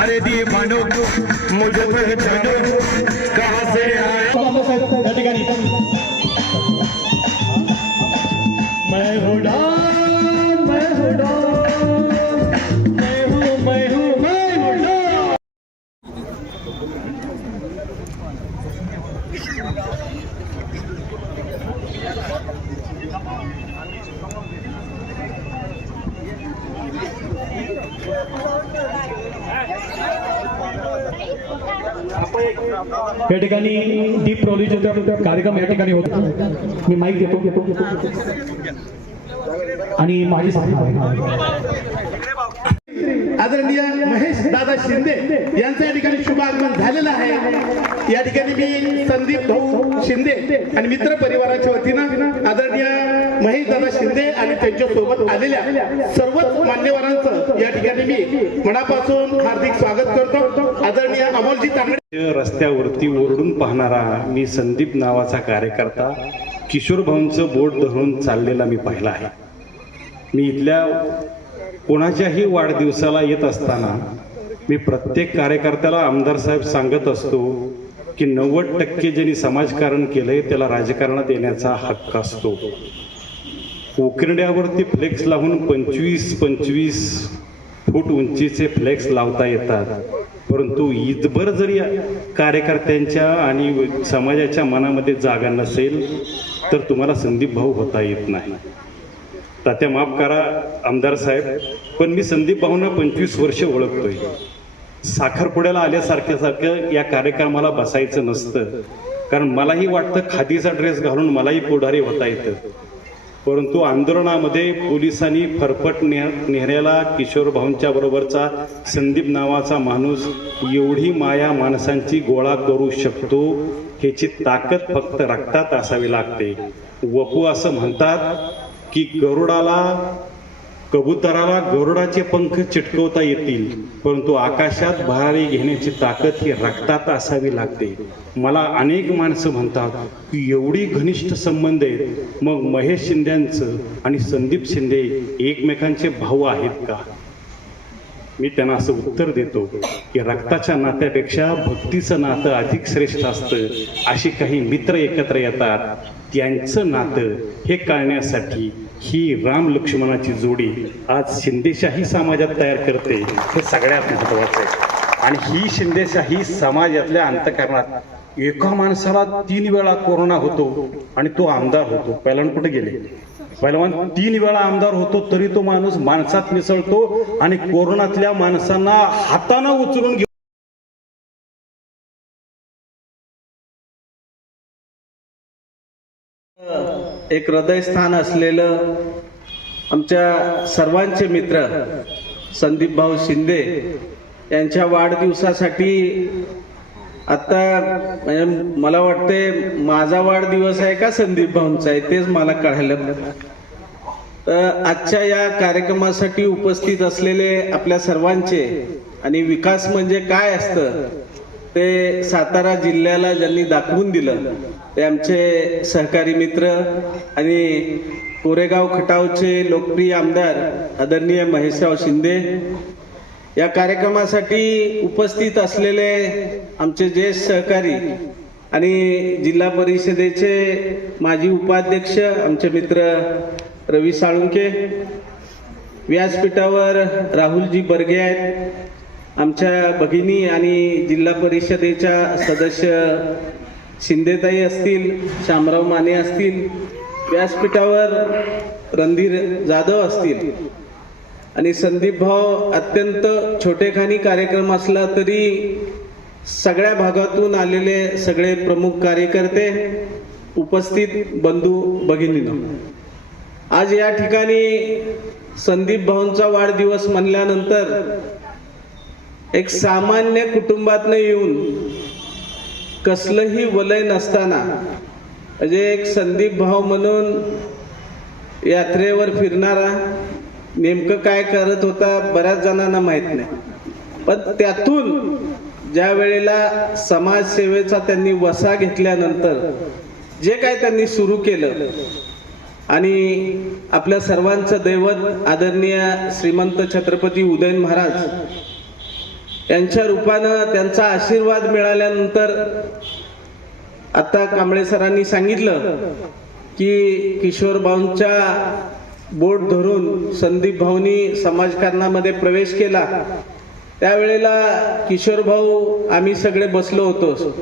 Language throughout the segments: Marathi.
अरे दीवानो मुझे पहचानो कहां से आए या ठिकाणी मैं हूँ डॉन, मैं हूँ डॉन, मैं हूँ, मैं हूँ, मैं हूँ डॉन। या ठिकाणी दीप प्रज्वलनाचा कार्यक्रम या ठिकाणी होतो. मी माईक देतो आणि माझी आदरणीय महेश दादा शिंदे यांचं या ठिकाणी शुभ आगमन झालेलं आहे. या ठिकाणी मी संदीप भाऊ शिंदे आणि मित्र परिवाराच्या वतीनं आदरणीय महेश दादा शिंदे आणि त्यांच्या सोबत आलेल्या सर्वच मान्यवरांचं या ठिकाणी मी मनापासून हार्दिक स्वागत करतो. आदरणीय अमोलजी तांबडे रस्त्यावरती ओरडून पाहणारा मी संदीप नावाचा कार्यकर्ता किशोर भाऊंचं बोट धरून चाललेला मी पाहिला आहे. मी इथल्या कोणाच्याही वाढदिवसाला येत असताना मी प्रत्येक कार्यकर्त्याला आमदार साहेब सांगत असतो की 90% ज्यांनी समाजकारण केलंय त्याला राजकारणात येण्याचा हक्क असतो. उकिरड्यावरती फ्लेक्स लावून 25-25 फूट उंचीचे फ्लेक्स लावता येतात, परंतु इतभर जरी कार्यकर्त्यांच्या आणि समाजाच्या मनामध्ये जागा नसेल तर तुम्हाला संदीप भाऊ होता येत नाही. तात्या माफ करा आमदार साहेब, पण मी संदीप भाऊंना 25 वर्ष ओळखतोय. साखरपुड्याला आल्यासारख्यासारखं या कार्यक्रमाला बसायचं नसतं, कारण मलाही वाटतं खादीचा ड्रेस घालून मलाही पुढारी होता येतं, परंतु आंदोलनामध्ये पोलिसांनी फरफट नेहऱ्याला किशोर भाऊंच्या बरोबरचा संदीप नावाचा माणूस एवढी माया माणसांची गोळा करू शकतो ह्याची ताकद फक्त रक्तात असावी लागते. वपू असं म्हणतात की कबुतराला गरुडाचे पंख चिटकवता येतील, परंतु आकाशात भरारी घेण्याची ताकद ही रक्तात असावी लागते. मला अनेक माणसं म्हणतात की एवढी घनिष्ठ संबंध आहेत, मग महेश शिंदेंचं आणि संदीप शिंदे एकमेकांचे भाऊ आहेत का? मी त्यांना असं उत्तर देतो की रक्ताच्या नात्यापेक्षा भक्तीचं नातं अधिक श्रेष्ठ असतं. अशी काही मित्र एकत्र येतात, त्यांचं नातं हे कळण्यासाठी ही राम लक्ष्मणाची जोडी आज शिंदेशाही समाजात तयार करते, हे सगळ्यात महत्त्वाचं आहे. आणि ही शिंदेशाही समाजातल्या अंतःकरणात एका माणसाला 3 वेळा कोरोना होतो आणि तो आमदार होतो. पहिलवान कुठे गेले? पहिलवान 3 वेळा आमदार होतो तरी तो माणूस माणसात मिसळतो आणि कोरोनातल्या माणसांना हातानं उचलून घेऊन एक हृदयस्थान असलेलं आमच्या सर्वांचे मित्र संदीप भाऊ शिंदे यांच्या वाढदिवसासाठी आता म्हणजे मला वाटते माझा वाढदिवस आहे का संदीप भाऊंचा आहे तेच मला कळालं. आजच्या या कार्यक्रमासाठी उपस्थित असलेले आपल्या सर्वांचे आणि विकास म्हणजे काय असतं ते सातारा जिल्ह्याला ज्यांनी दाखवून दिलं ते आमचे सहकारी मित्र आणि कोरेगाव खटावचे लोकप्रिय आमदार आदरणीय महेशराव शिंदे. या कार्यक्रमासाठी उपस्थित असलेले आमचे ज्येष्ठ सहकारी आणि जिल्हा परिषदेचे माजी उपाध्यक्ष आमचे मित्र रवी साळुंके, व्यासपीठावर राहुलजी बर्गे आहेत, आमच्या भगिनी आणि जिल्हा परिषदेच्या सदस्य शिंदेताई असतील, शामराव माने असतील, व्यासपीठावर रणधीर जाधव असतील आणि संदीप भाऊ अत्यंत छोटेखानी कार्यक्रम असला तरी सगळ्या भागातून आलेले सगळे प्रमुख कार्यकर्ते, उपस्थित बंधू भगिनींनो, आज या ठिकाणी संदीप भाऊंचा वाढदिवस म्हणल्यानंतर एक सामान्य कुटुंबातनं येऊन कसलंही वलय नसताना, म्हणजे एक संदीप भाऊ म्हणून यात्रेवर फिरणारा नेमकं काय करत होता बऱ्याच जणांना माहित नाही, पण त्यातून ज्या वेळेला समाजसेवेचा त्यांनी वसा घेतल्यानंतर जे काय त्यांनी सुरू केलं आणि आपल्या सर्वांचं दैवत आदरणीय श्रीमंत छत्रपती उदयन महाराज यांच्या रूपानं त्यांचा आशीर्वाद मिळाल्यानंतर आता कांबळे सरांनी सांगितलं की किशोर भाऊंच्या बोट धरून संदीप भाऊंनी समाजकारणामध्ये प्रवेश केला। त्यावेळेला किशोर भाऊ आम्ही सगळे बसलो होतो।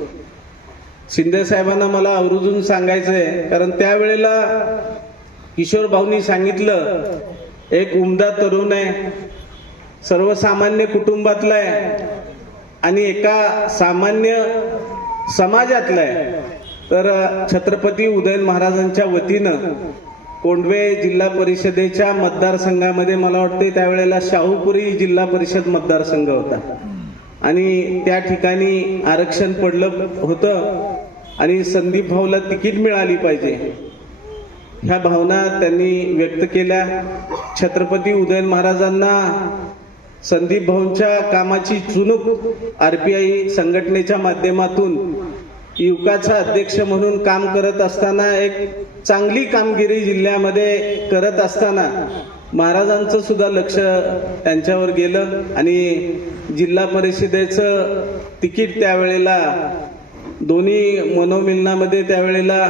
शिंदे साहेबांना मला आवर्जून सांगायचंय, कारण त्यावेळेला किशोर भाऊंनी सांगितलं, एक उमदा तरुण आहे, सर्वसामान्य कुटुंबातला आहे आणि एका सामान्य समाजातला आहे, तर छत्रपती उदयन महाराजांच्या वतीनं कोंढवे जिल्हा परिषदेच्या मतदारसंघामध्ये मला वाटते त्यावेळेला शाहूपुरी जिल्हा परिषद मतदारसंघ होता आणि त्या ठिकाणी आरक्षण पडलं होतं आणि संदीप भाऊला तिकीट मिळाली पाहिजे ह्या भावना त्यांनी व्यक्त केल्या। छत्रपती उदयन महाराजांना संदीप भाऊंच्या कामाची चुणूक RPI संघटनेच्या माध्यमातून युवकाचा अध्यक्ष म्हणून काम करत असताना, एक चांगली कामगिरी जिल्ह्यामध्ये करत असताना महाराजांचं सुद्धा लक्ष त्यांच्यावर गेलं आणि जिल्हा परिषदेचं तिकीट त्यावेळेला दोन्ही मनोमिलनामध्ये त्यावेळेला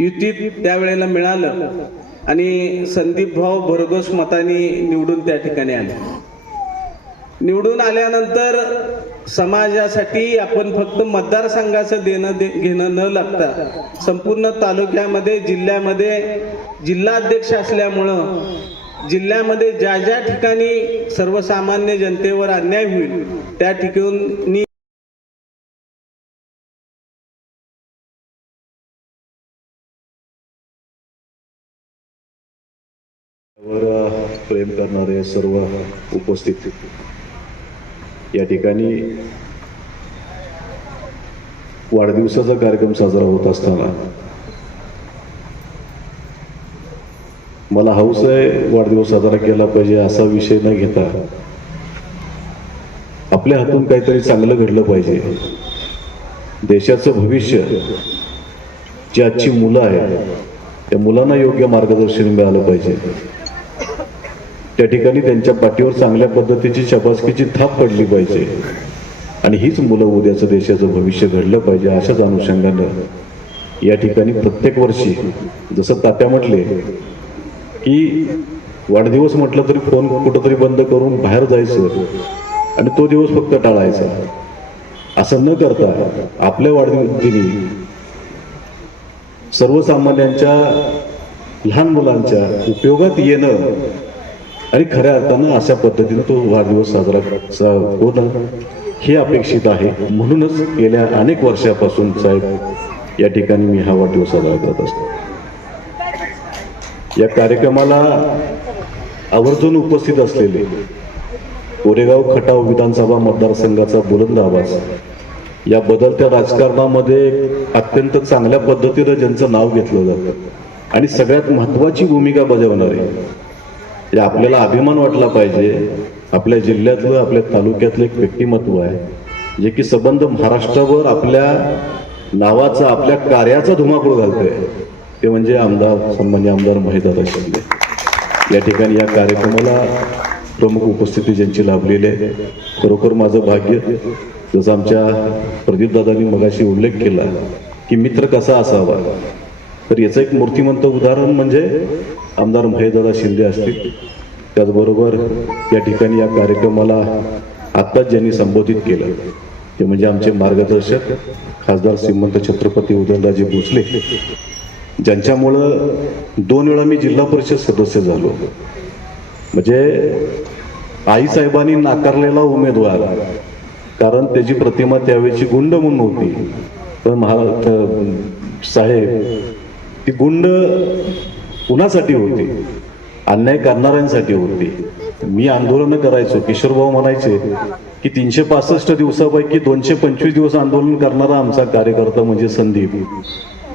युतीत त्यावेळेला मिळालं आणि संदीप भाऊ भरघोस मतांनी निवडून त्या ठिकाणी आले। निवडून आल्यानंतर समाजासाठी आपण फक्त मतदारसंघाचं घेणं न लागता संपूर्ण तालुक्यामध्ये, जिल्ह्यामध्ये जिल्हाध्यक्ष असल्यामुळं जिल्ह्यामध्ये ज्या ज्या ठिकाणी सर्वसामान्य जनतेवर अन्याय होईल त्या ठिकाणी प्रेम करणारे सर्व उपस्थित या ठिकाणी वाढदिवसाचा कार्यक्रम साजरा होत असताना मला हौस आहे वाढदिवस साजरा केला पाहिजे असा विषय न घेता आपल्या हातून काहीतरी चांगलं घडलं पाहिजे। देशाचं भविष्य जी आजची मुलं आहेत त्या मुलांना योग्य मार्गदर्शन मिळालं पाहिजे। त्या ठिकाणी त्यांच्या पाठीवर चांगल्या पद्धतीची शाबासकीची थाप पडली पाहिजे आणि हीच मुलं उद्याचं देशाचं भविष्य घडलं पाहिजे। अशाच अनुषंगानं या ठिकाणी प्रत्येक वर्षी जसं तात्या म्हटले की वाढदिवस म्हटलं तरी फोन कुठंतरी बंद करून बाहेर जायचं आणि तो दिवस फक्त टाळायचा, असं न करता आपल्या वाढदिवसादिनी सर्वसामान्यांच्या लहान मुलांच्या उपयोगात येणं आणि खऱ्या अर्थानं अशा पद्धतीनं तो वाढदिवस साजरा होणं हे अपेक्षित आहे। म्हणूनच गेल्या अनेक वर्षापासून साहेब या ठिकाणी मी हा वाढदिवस साजरा करत असतो। या कार्यक्रमाला आवर्जून उपस्थित असलेले कोरेगाव खटाव विधानसभा मतदारसंघाचा बुलंद आवाज, या बदलत्या राजकारणामध्ये अत्यंत चांगल्या पद्धतीनं ज्यांचं नाव घेतलं जातं आणि सगळ्यात महत्त्वाची भूमिका बजावणारे, या आपल्याला अभिमान वाटला पाहिजे। आपल्या जिल्ह्यातलं, आपल्या तालुक्यातलं एक व्यक्तिमत्व आहे जे की संबंध महाराष्ट्रावर आपल्या नावाचा, आपल्या कार्याचा धुमाकूळ घालतोय, ते म्हणजे आमदार, सन्माननीय आमदार महेशदादा शिंदे। या ठिकाणी या कार्यक्रमाला प्रमुख उपस्थिती ज्यांची लाभलेली आहे, खरोखर माझं भाग्य। जसं आमच्या प्रदीपदादांनी मगाशी उल्लेख केला की मित्र कसा असावा, तर याचं एक मूर्तिमंत उदाहरण म्हणजे आमदार महेशदादा शिंदे असतील। त्याचबरोबर या ठिकाणी या कार्यक्रमाला आत्ताच ज्यांनी संबोधित केलं ते म्हणजे आमचे मार्गदर्शक खासदार श्रीमंत छत्रपती उदयनराजे भोसले, ज्यांच्यामुळं 2 वेळा मी जिल्हा परिषद सदस्य झालो. म्हणजे आईसाहेबांनी नाकारलेला उमेदवार, कारण त्याची प्रतिमा त्यावेळेची गुंड म्हणून होती. पण साहेब ती गुंड कुणासाठी होती? अन्याय करणाऱ्यांसाठी होती. मी आंदोलन करायचो. किशोरभाऊ म्हणायचे की 365 दिवसापैकी 225 दिवस आंदोलन करणारा आमचा कार्यकर्ता म्हणजे संदीप.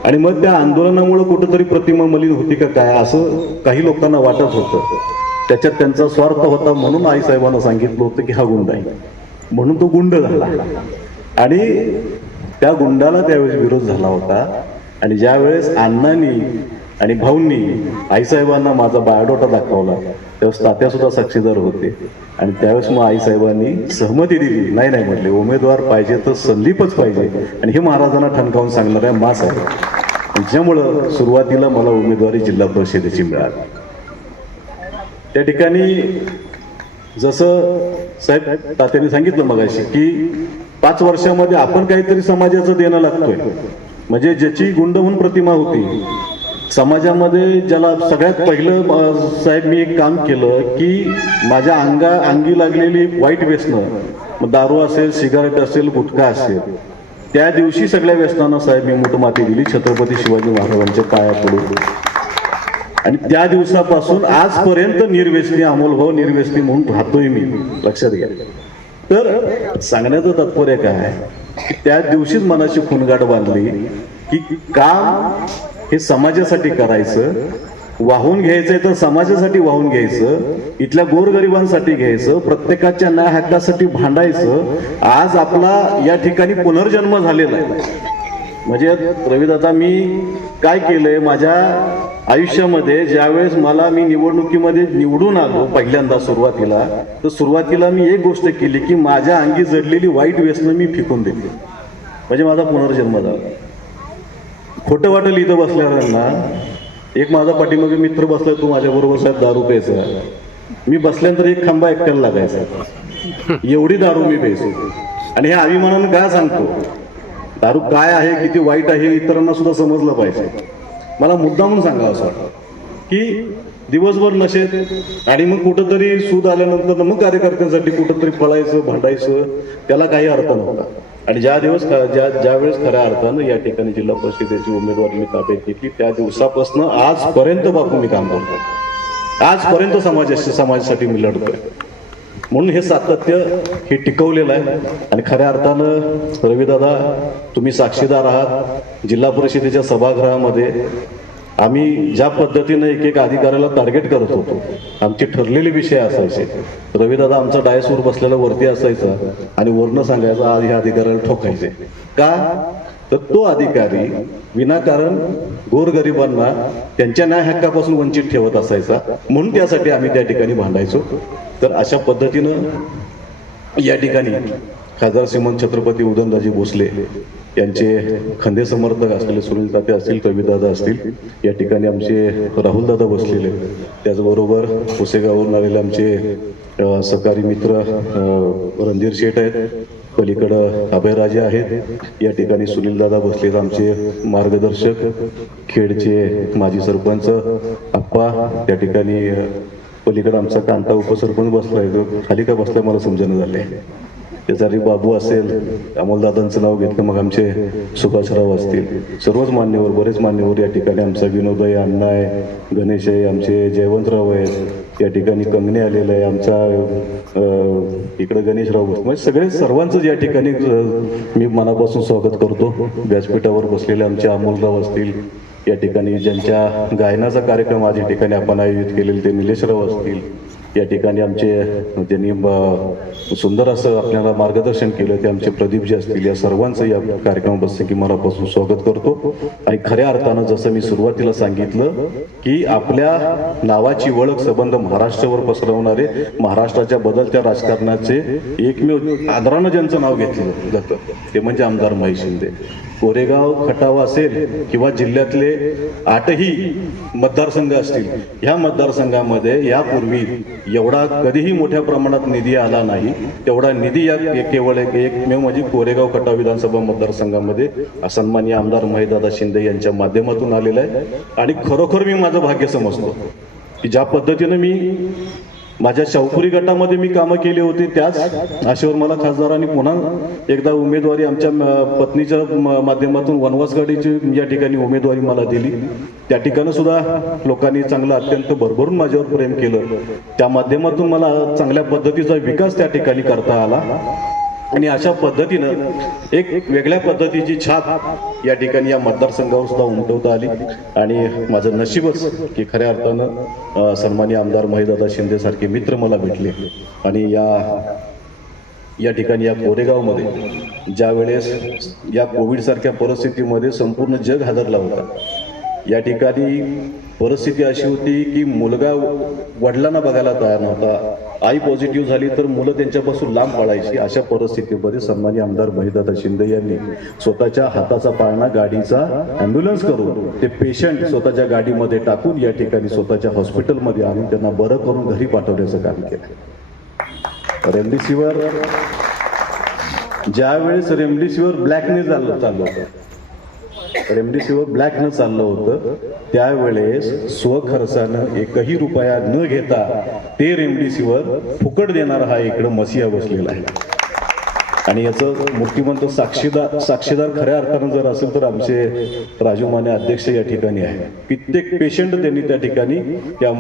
आणि मग त्या आंदोलनामुळे कुठेतरी प्रतिमा मलिन होती का काय, असं काही लोकांना वाटत होतं. त्याच्यात त्यांचा स्वार्थ होता, म्हणून आईसाहेबांना सांगितलं होतं की हा गुंड आहे, म्हणून तो गुंड झाला. आणि त्या गुंडाला त्यावेळेस विरोध झाला होता. आणि ज्यावेळेस अण्णांनी आणि भाऊंनी आईसाहेबांना माझा बायोडाटा दाखवला, त्यावेळेस तात्या सुद्धा साक्षीदार होते. आणि त्यावेळेस मग आईसाहेबांनी सहमती दिली. नाही नाही म्हटले, उमेदवार पाहिजे तर संदीपच पाहिजे, आणि हे महाराजांना ठणकावून सांगणाऱ्या मास आहे. ज्यामुळं सुरुवातीला मला उमेदवारी जिल्हा परिषदेची मिळाली. त्या ठिकाणी जसं साहेब तात्याने सांगितलं मगाशी की 5 वर्षामध्ये आपण काहीतरी समाजाचं देणं लागतोय. म्हणजे ज्याची गुंड म्हणून प्रतिमा होती समाजामध्ये, ज्याला सगळ्यात पहिलं साहेब मी एक काम केलं की माझ्या अंगी लागलेली वाईट व्यसनं, मग दारू असेल, सिगारेट असेल, गुटखा असेल, त्या दिवशी सगळ्या व्यसनांना साहेब मी मूठमाती दिली छत्रपती शिवाजी महाराजांच्या पायापुढे. आणि त्या दिवसापासून आजपर्यंत निर्व्यसनी, अमोलभाऊ निर्व्यसनी म्हणून राहतोय मी, लक्षात घ्या. तर सांगण्याचं तात्पर्य काय की त्या दिवशीच मनाची खुणगाठ बांधली की काम हे समाजासाठी करायचं, वाहून घ्यायचंय तर समाजासाठी वाहून घ्यायचं, इथल्या गोरगरिबांसाठी घ्यायचं, प्रत्येकाच्या न्याय हक्कासाठी भांडायचं. आज आपला या ठिकाणी पुनर्जन्म झालेला आहे. म्हणजे रविदादा मी काय केलंय माझ्या आयुष्यामध्ये, ज्यावेळेस मी निवडणुकीमध्ये निवडून आलो पहिल्यांदा सुरुवातीला, तर सुरुवातीला मी एक गोष्ट केली की माझ्या अंगी जडलेली वाईट व्यसनं मी फेकून दिली. म्हणजे माझा पुनर्जन्म झाला. खोटं वाटेल इथं बसल्यावर, एक माझा पाठीमागे मित्र बसला, तू माझ्या बरोबर साहेब दारू प्यायचा, मी बसल्यानंतर एक खांबा एकट्याला लागायचा, एवढी दारू मी प्यायचो. आणि हे अभिमानानं काय सांगतो, दारू काय आहे, किती वाईट आहे, इतरांना सुद्धा समजलं पाहिजे. मला मुद्दा म्हणून सांगावं असं वाटतं की दिवसभर नशेत, आणि मग कुठंतरी सूद आल्यानंतर मग कार्यकर्त्यांसाठी कुठंतरी पळायचं, भांडायचं, त्याला काही अर्थ नव्हता. आणि ज्या वेळेस खऱ्या अर्थानं या ठिकाणी जिल्हा परिषदेची उमेदवारी मी ताब्यात घेतली, त्या दिवसापासून आजपर्यंत बापू मी काम करतोय, आजपर्यंत समाजासाठी मी लढतोय. म्हणून हे सातत्य हे टिकवलेलं आहे. आणि खऱ्या अर्थानं रविदादा तुम्ही साक्षीदार आहात. जिल्हा परिषदेच्या सभागृहामध्ये आम्ही ज्या पद्धतीनं एक अधिकाऱ्याला टार्गेट करत होतो, आमचे ठरलेले विषय असायचे. रविदादा आमचा डायसवर बसलेला वरती असायचा आणि वरनं सांगायचा आज ह्या अधिकाऱ्याला ठोकायचे. का तर तो अधिकारी विनाकारण गोरगरिबांना त्यांच्या न्याय हक्कापासून वंचित ठेवत असायचा, म्हणून त्यासाठी आम्ही त्या ठिकाणी भांडायचो. तर अशा पद्धतीनं या ठिकाणी खासदार श्रीमंत छत्रपती उदयनराजे भोसले यांचे खंदे समर्थक असलेले सुनील तात्या असतील, कविदादा असतील, या ठिकाणी आमचे राहुलदादा बसलेले, त्याचबरोबर पुसेगावरून आलेले आमचे सहकारी मित्र रणधीर शेठ आहेत, पलीकडं अभयराजे आहेत, या ठिकाणी सुनीलदादा बसलेत आमचे मार्गदर्शक, खेडचे माजी सरपंच आप्पा, त्या ठिकाणी पलीकडे आमचा कांता उपसरपंच बसलाय, खाली का बसलाय मला समजणं झालंय, शेजारी बाबू असेल, अमोलदादांचं नाव घेतलं, मग आमचे सुभाषराव असतील, सर्वच मान्यवर, बरेच मान्यवर या ठिकाणी, आमचा विनोद आहे, अण्णा आहे, गणेश आहे, आमचे जयवंतराव आहेत, या ठिकाणी कंगणे आलेलं आहे, आमचा इकडे गणेशराव, म्हणजे सगळे सर्वांचं या ठिकाणी मी मनापासून स्वागत करतो. व्यासपीठावर बसलेले आमचे अमोलराव असतील, या ठिकाणी ज्यांच्या गायनाचा कार्यक्रम आज या ठिकाणी आपण आयोजित केलेले ते निलेशराव असतील, या ठिकाणी आमचे त्यांनी सुंदर असं आपल्याला मार्गदर्शन केलं ते आमचे प्रदीपजी असतील, या सर्वांचं या कार्यक्रमापासून की मनापासून स्वागत करतो. आणि खऱ्या अर्थानं जसं मी सुरुवातीला सांगितलं की आपल्या नावाची ओळख संबंध महाराष्ट्रावर पसरवणारे, महाराष्ट्राच्या बदलत्या राजकारणाचे एकमेव आदरानं ज्यांचं नाव घेतलं जातं ते म्हणजे आमदार महेश शिंदे. कोरेगाव, खटाव असेल किंवा जिल्ह्यातले 8ही मतदारसंघ असतील, ह्या मतदारसंघामध्ये यापूर्वी एवढा कधीही मोठ्या प्रमाणात निधी आला नाही. तेवढा निधी या केवळ एकमेव म्हणजे कोरेगाव खटाव विधानसभा मतदारसंघामध्ये सन्माननीय आमदार महेशदादा शिंदे यांच्या माध्यमातून आलेला आहे. आणि खरोखर मी माझं भाग्य समजतो की ज्या पद्धतीनं मी माझ्या शाहपुरी गटामध्ये मी कामं केली होती, त्याच आशेवर मला खासदारांनी पुन्हा एकदा उमेदवारी आमच्या पत्नीच्या माध्यमातून वनवास गाडीची या ठिकाणी उमेदवारी मला दिली. त्या ठिकाणी सुद्धा लोकांनी चांगलं अत्यंत भरभरून माझ्यावर प्रेम केलं. त्या माध्यमातून मला चांगल्या पद्धतीचा विकास त्या ठिकाणी करता आला. आणि अशा पद्धतीनं एक वेगळ्या पद्धतीची छाप या ठिकाणी या मतदारसंघावर सुद्धा उमटवता आली. आणि माझं नशीबच की खऱ्या अर्थानं सन्माननीय आमदार महेशदादा शिंदे सारखे मित्र मला भेटले. आणि या ठिकाणी या कोरेगावमध्ये ज्या वेळेस या कोविडसारख्या परिस्थितीमध्ये संपूर्ण जग हादरला होता, या ठिकाणी परिस्थिती अशी होती की मुलगा वडिलांना बघायला तयार नव्हता. आई पॉझिटिव्ह झाली तर मुलं त्यांच्यापासून लांब पळायची. अशा परिस्थितीमध्ये सन्माननीय आमदार महेशदादा शिंदे यांनी स्वतःच्या हाताचा पाळणा गाडीचा ॲम्ब्युलन्स करून ते पेशंट स्वतःच्या गाडीमध्ये टाकून या ठिकाणी स्वतःच्या हॉस्पिटलमध्ये आणून त्यांना बरं करून घरी पाठवण्याचं काम केलं. रेमडेसिवीर ज्यावेळेस रेमडेसिवीर ब्लॅकने चाललं होतं, रेमडेसिवीर ब्लॅकनं चाललं होतं, त्यावेळेस स्वखर्चानं एकही रुपया न घेता ते रेमडेसिवीर फुकट देणारा हा इकडं मसिया बसलेला आहे. आणि याचं मूर्तिमंत साक्षीदार खऱ्या अर्थानं जर असेल तर आमचे राजू माने अध्यक्ष या ठिकाणी आहे. कित्येक पेशंट त्यांनी त्या ठिकाणी या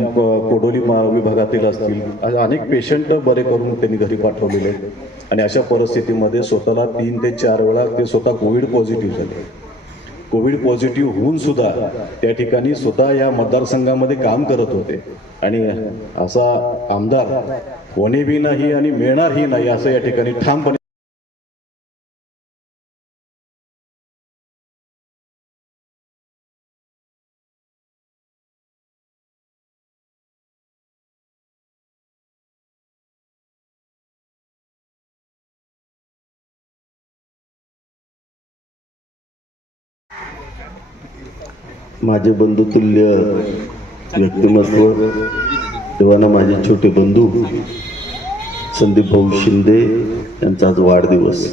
कोडोली विभागातील असतील अनेक पेशंट बरे करून त्यांनी घरी पाठवलेले आहेत. आणि अशा परिस्थितीमध्ये स्वतःला 3 ते 4 वेळा ते स्वतः कोविड पॉझिटिव्ह झाले. कोविड पॉझिटिव्ह होऊन सुद्धा त्या ठिकाणी स्वतः या मतदारसंघामध्ये काम करत होते. आणि असा आमदार होणे बी नाही आणि मिळणारही नाही असं या ठिकाणी ठामपणे माझे बंधुतुल्य व्यक्तिमत्व, तेव्हा माझे छोटे बंधू संदीप भाऊ शिंदे यांचा आज वाढदिवस.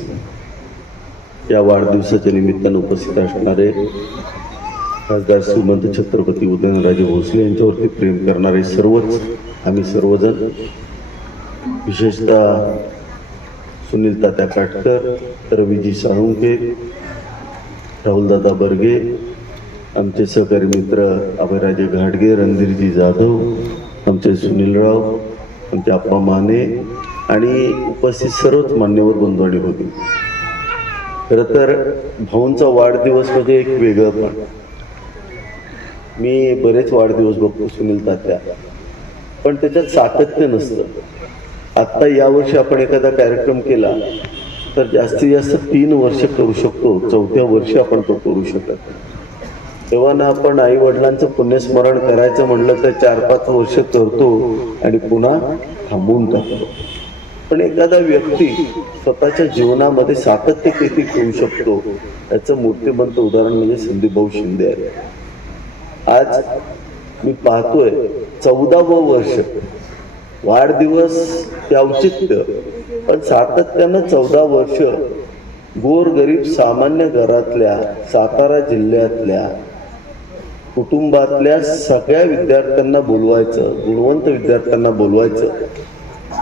या वाढदिवसाच्या निमित्तानं उपस्थित असणारे खासदार श्रीमंत छत्रपती उदयनराजे भोसले यांच्यावरती प्रेम करणारे आम्ही सर्वजण, विशेषतः सुनील तात्या काटकर, रवीजी साळुंके, राहुलदादा बर्गे, आमचे सहकारी मित्र अभयराजे घाटगे, रणधीरजी जाधव, आमचे सुनीलराव, आमचे आप्पा माने आणि उपस्थित सर्वच मान्यवर बंधू आणि होते. खरं तर भाऊंचा वाढदिवस म्हणजे एक वेगळं पण. मी बरेच वाढदिवस बघतो सुनील तात्या, पण त्याच्यात सातत्य नसतं. आत्ता यावर्षी आपण एखादा कार्यक्रम केला तर जास्तीत जास्त 3 वर्ष करू शकतो, 4थ्या वर्षी आपण तो करू शकत. तेव्हा ना आपण आई वडिलांचं पुण्यस्मरण करायचं म्हणलं तर 4-5 वर्ष करतो आणि पुन्हा थांबवून टाकतो. पण एखादा व्यक्ती स्वतःच्या जीवनामध्ये सातत्य किती ठेवू शकतो याचं मूर्तिमंत उदाहरण म्हणजे संदीप भाऊ शिंदे आहे. आज मी पाहतोय 14वं वर्ष, वाढदिवस ते औचित्य, पण सातत्यानं 14 वर्ष गोरगरीब सामान्य घरातल्या, सातारा जिल्ह्यातल्या कुटुंबातल्या सगळ्या विद्यार्थ्यांना बोलवायचं, गुणवंत विद्यार्थ्यांना बोलवायचं.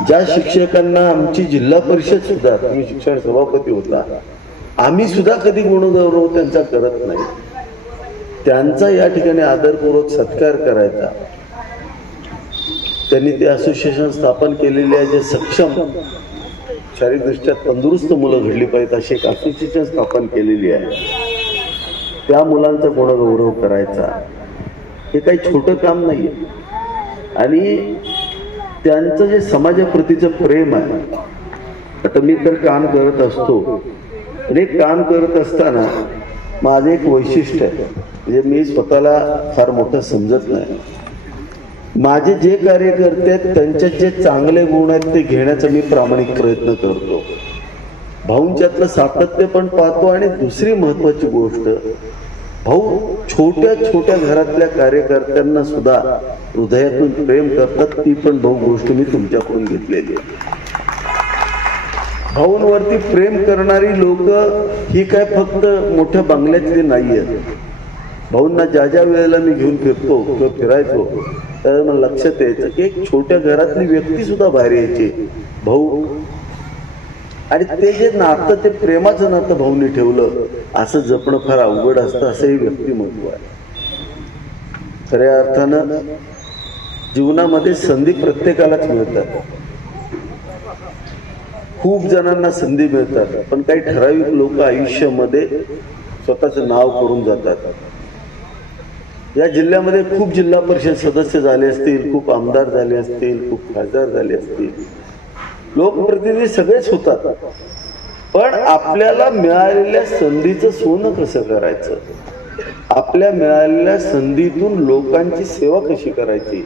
ज्या शिक्षकांना आमची जिल्हा परिषद सुद्धा, तुम्ही शिक्षण सभापती होता, आम्ही सुद्धा कधी गुणगौरव त्यांचा करत नाही, त्यांचा या ठिकाणी आदरपूर्वक सत्कार करायचा. त्यांनी ते असोसिएशन स्थापन केलेले आहे जे सक्षम, शारीरिकदृष्ट्या तंदुरुस्त मुलं घडली पाहिजेत अशी एक असोसिएशन स्थापन केलेली आहे. त्या मुलांचा गुणगौरव करायचा हे काही छोटं काम नाही आहे. आणि त्यांचं जे समाजाप्रतीचं प्रेम आहे, आता मी तर काम करत असतो, आणि काम करत असताना माझं एक वैशिष्ट्य आहे, म्हणजे मी स्वतःला फार मोठं समजत नाही. माझे जे कार्यकर्ते आहेत त्यांच्यात जे चांगले गुण आहेत ते घेण्याचा मी प्रामाणिक प्रयत्न करतो. भाऊंच्यातलं सातत्य पण पाहतो. आणि दुसरी महत्वाची गोष्ट, भाऊ छोट्या छोट्या घरातल्या कार्यकर्त्यांना सुद्धा हृदयातून प्रेम करतात. ती पण भाऊ गोष्ट मी तुमच्याकडून घेतलेली आहे. भाऊंवरती प्रेम करणारी लोक ही काय फक्त मोठ्या बंगल्यातली नाही आहेत. भाऊंना ज्या ज्या वेळेला मी घेऊन फिरतो किंवा फिरायचो त्यावेळेला मला लक्षात यायचं की एक छोट्या घरातली व्यक्ती सुद्धा बाहेर यायची भाऊ, आणि ते जे नातं, ते प्रेमाचं नातं भाऊंनी ठेवलं. असं जपणं फार अवघड असतं, असं हे व्यक्तिमत्व आहे. खऱ्या अर्थानं जीवनामध्ये संधी प्रत्येकालाच मिळतात, खूप जणांना संधी मिळतात, पण काही ठराविक लोक आयुष्यामध्ये स्वतःचं नाव करून जातात. या जिल्ह्यामध्ये खूप जिल्हा परिषद सदस्य झाले असतील, खूप आमदार झाले असतील, खूप खासदार झाले असतील, लोकप्रतिनिधी सगळेच होतात. पण आपल्याला मिळालेल्या संधीचं सोनं कसं करायचं, आपल्या मिळालेल्या संधीतून लोकांची सेवा कशी करायची,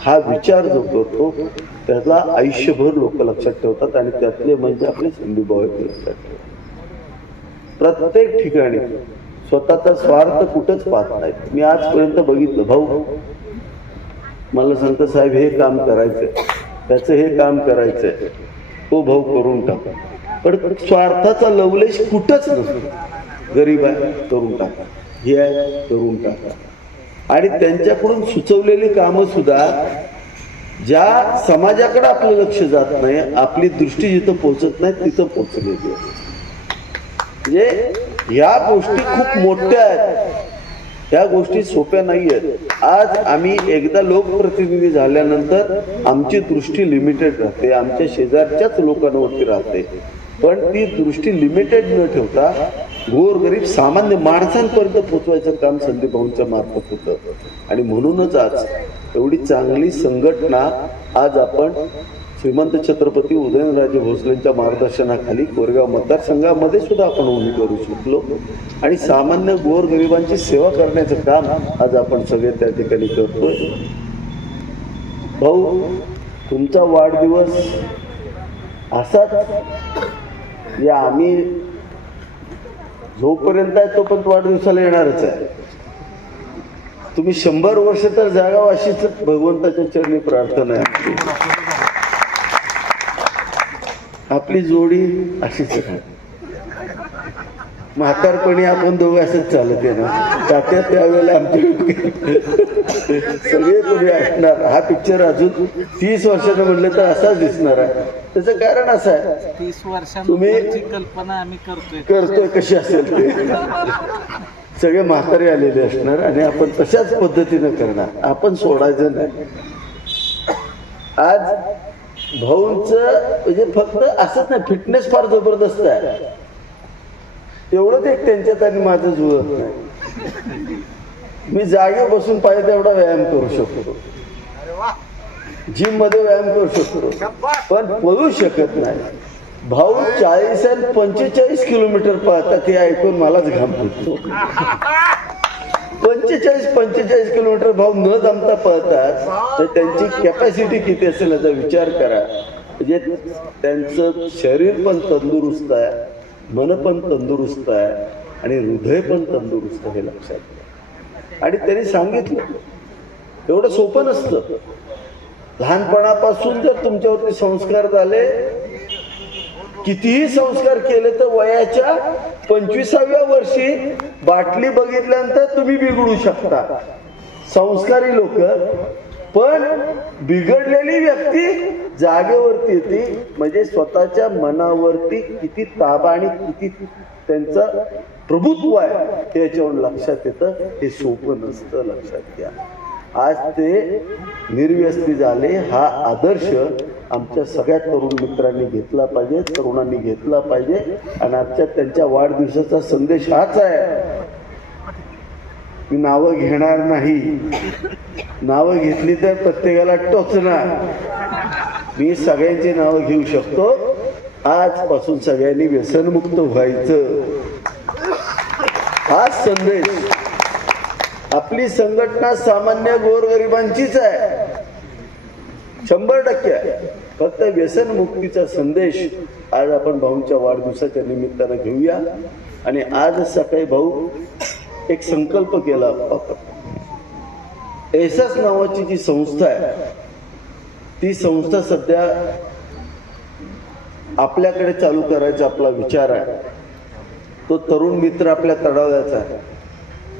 हा विचार जो करतो त्याला आयुष्यभर लोक लक्षात ठेवतात. आणि त्यातले म्हणजे आपले संधीभाऊ लक्षात ठेवतात. प्रत्येक ठिकाणी स्वतःचा स्वार्थ कुठंच पाहत नाहीत. मी आजपर्यंत बघितलं, भाऊ मला सांगतो साहेब हे काम करायचंय, त्याचं हे काम करायचंय, तो भाऊ करून टाका. पण स्वार्थाचा लवलेश कुठंच नसतो. गरीब आहे करून टाका, हे आहे करून टाका. आणि त्यांच्याकडून सुचवलेली कामं सुद्धा ज्या समाजाकडे आपलं लक्ष जात नाही, आपली दृष्टी जिथं पोहोचत नाही तिथं पोहोचलेली आहे. म्हणजे या गोष्टी खूप मोठ्या आहेत, त्या गोष्टी सोप्या नाही आहेत. आज आम्ही एकदा लोकप्रतिनिधी झाल्यानंतर आमची दृष्टी लिमिटेड राहते, आमच्या शेजारच्याच लोकांवरती राहते. पण ती दृष्टी लिमिटेड न ठेवता गोरगरीब सामान्य माणसांपर्यंत पोचवायचं काम संदीप भाऊंच्या मार्फत होतं. आणि म्हणूनच आज एवढी चांगली संघटना आज आपण श्रीमंत छत्रपती उदयनराजे भोसलेंच्या मार्गदर्शनाखाली कोरेगाव मतदारसंघामध्ये सुद्धा आपण उभी करू शकलो. आणि सामान्य गोरगरिबांची सेवा करण्याचं काम आज आपण सगळे त्या ठिकाणी करतोय. भाऊ तुमचा वाढदिवस असाच या आम्ही जोपर्यंत आहे तोपर्यंत वाढदिवसाला येणारच आहे. तुम्ही 100 वर्ष तर जागाव अशीच भगवंताच्या चरणी प्रार्थना आहे. आपली जोडी अशीच आहे. म्हातारपणी आपण दोघं असंच चालत येणार. तात्या त्यावेळेला आमचे सगळे तुम्ही ऐकणार. हा पिक्चर अजून 30 वर्षानं म्हणलं तर असाच दिसणार आहे. त्याचं कारण असं आहे, 30 तुम्ही वर्षांची कल्पना आम्ही करतोय कशी असेल ते सगळे म्हातारे आलेले असणार आणि आपण तशाच पद्धतीनं करणार. आपण सोडायचं नाही. आज भाऊंचं म्हणजे फक्त असंच नाही, फिटनेस फार जबरदस्त आहे. एवढंच एक त्यांच्यात आणि माझं जुळत नाही. मी जागे बसून पाहिजे तेवढा व्यायाम करू शकतो, जिम मध्ये व्यायाम करू शकतो, पण पळू शकत नाही. भाऊ 40 आणि 45 किलोमीटर पळतात हे ऐकून मलाच घाम फुटतो. 45 किलोमीटर भाऊ न दमता पळतात, तर त्यांची कॅपॅसिटी किती असेल याचा विचार करा. म्हणजे त्यांचं शरीर पण तंदुरुस्त आहे, मन पण तंदुरुस्त आहे आणि हृदय पण तंदुरुस्त, हे लक्षात घ्या. आणि त्यांनी सांगितलं एवढं सोपं नसतं. लहानपणापासून जर तुमच्यावरती संस्कार झाले, कितीही संस्कार केले, तर वयाच्या 25व्या वर्षी बाटली बघितल्यानंतर तुम्ही बिघडू शकता. संस्कारी लोक, पण बिघडलेली व्यक्ती जागेवरती येते. म्हणजे स्वतःच्या मनावरती किती ताबा आणि किती त्यांचं प्रभुत्व आहे हे याच्यावरून लक्षात येतं. हे सोपं नसतं, लक्षात घ्या. आज ते निर्व्यस्ती झाले. हा आदर्श आमच्या सगळ्या तरुण मित्रांनी घेतला पाहिजे, तरुणांनी घेतला पाहिजे. आणि आजच्या त्यांच्या वाढदिवसाचा संदेश हाच आहे. मी नावं घेणार नाही, नावं घेतली तर प्रत्येकाला टोचणार. मी सगळ्यांची नावं घेऊ शकतो. आजपासून सगळ्यांनी व्यसनमुक्त व्हायचं, हाच संदेश. आपली संघटना सामान्य गोरगरिबांचीच आहे, 100% आहे. फक्त व्यसनमुक्तीचा संदेश आज आपण भाऊंच्या वाढदिवसाच्या निमित्तानं घेऊया. आणि आज सकाळी भाऊ एक संकल्प केला आपण. एहसास नावाची जी संस्था आहे ती संस्था सध्या आपल्याकडे चालू करायचा आपला विचार आहे. तो तरुण मित्र आपल्या तळागाळाचा आहे,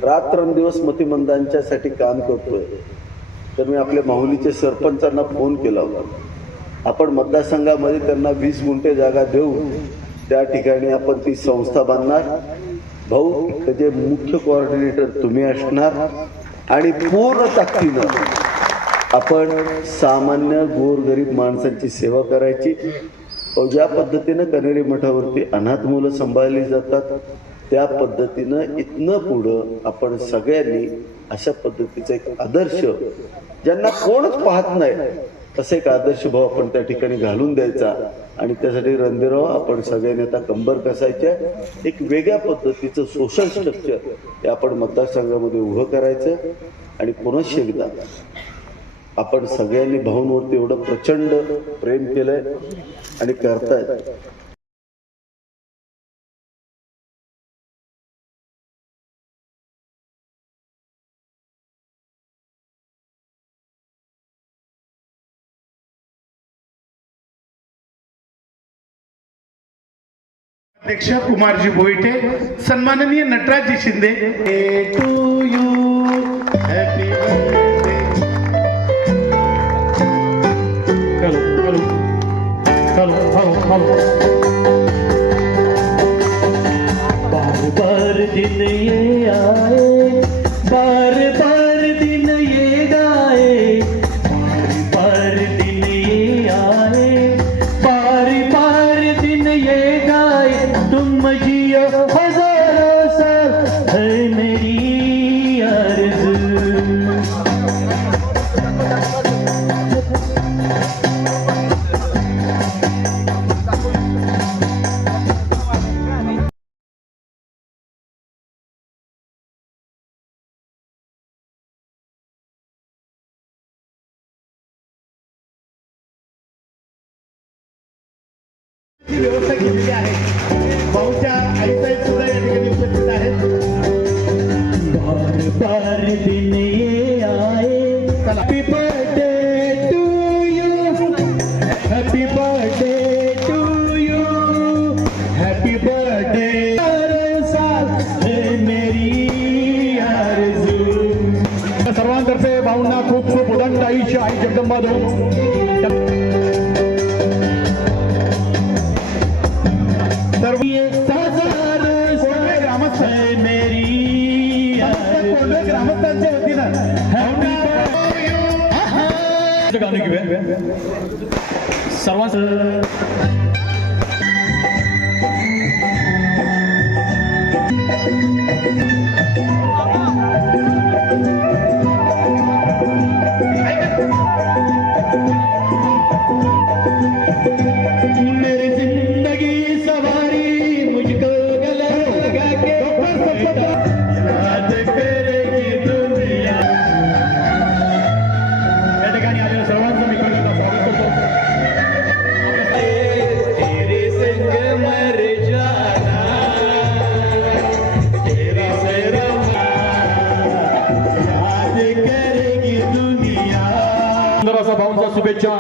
रात्रंदिवस मतिमंदांच्यासाठी काम करतोय. तर मी आपल्या माहुलीचे सरपंचांना फोन केला होता. आपण मतदारसंघामध्ये त्यांना 20 गुंठे जागा देऊ, त्या ठिकाणी आपण ती संस्था बांधणार. भाऊ त्याचे मुख्य कोऑर्डिनेटर तुम्ही असणार आणि पूर्ण ताकदीनं आपण सामान्य गोरगरीब माणसांची सेवा करायची. ज्या पद्धतीनं कन्हेरी मठावरती अनाथ मुलं सांभाळली जातात त्या पद्धतीनं इथनं पुढं आपण सगळ्यांनी अशा पद्धतीचा एक आदर्श, ज्यांना कोणच पाहत नाही तसा एक आदर्श भाव आपण त्या ठिकाणी घालून द्यायचा. आणि त्यासाठी रणधीरराव आपण सगळ्यांनी आता कंबर कसायच्या, एक वेगळ्या पद्धतीचं सोशल स्ट्रक्चर हे आपण मतदारसंघामध्ये उभं करायचं. आणि पुनश्च एकदा आपण सगळ्यांनी भाऊंवरती एवढं प्रचंड प्रेम केलंय आणि करतायत. अध्यक्ष कुमारजी भोईटे, सन्माननीय नटराजजी Shinde. To you happy birthday. बार बार दिन ये आए, बार बार दिन ये गाए, बार बार दिन ये आए, बार बार दिन ये गाए. तुम जियो हजारों साल है मेरी आरज़ू. ची व्यवस्था केलेली आहे. भाऊच्या आईसाहेब सुद्धा या ठिकाणी उपस्थित आहेत. बार बार दिन ये आए, happy birthday to you, happy birthday to you, happy birthday. हर साल है मेरी आरज़ू. सर्वांतर्फे भाऊंना खूप खूप उदंड आयुष्य आई जगदंबा देऊ. ग्रामस्थांच्या वतीनं गाणं घेऊया सर्वांचं. मेरी जिंदगी सवारी मुझको गले लगा के याद करेगी दुनिया. या ठिकाणी आलेल्या सर्वांचं मी पहिल्यांदा स्वागत करतो. तेरे संग मर जाना, तेरे संग याद करेगी दुनिया. सुंदर असा भाऊंचा शुभेच्छा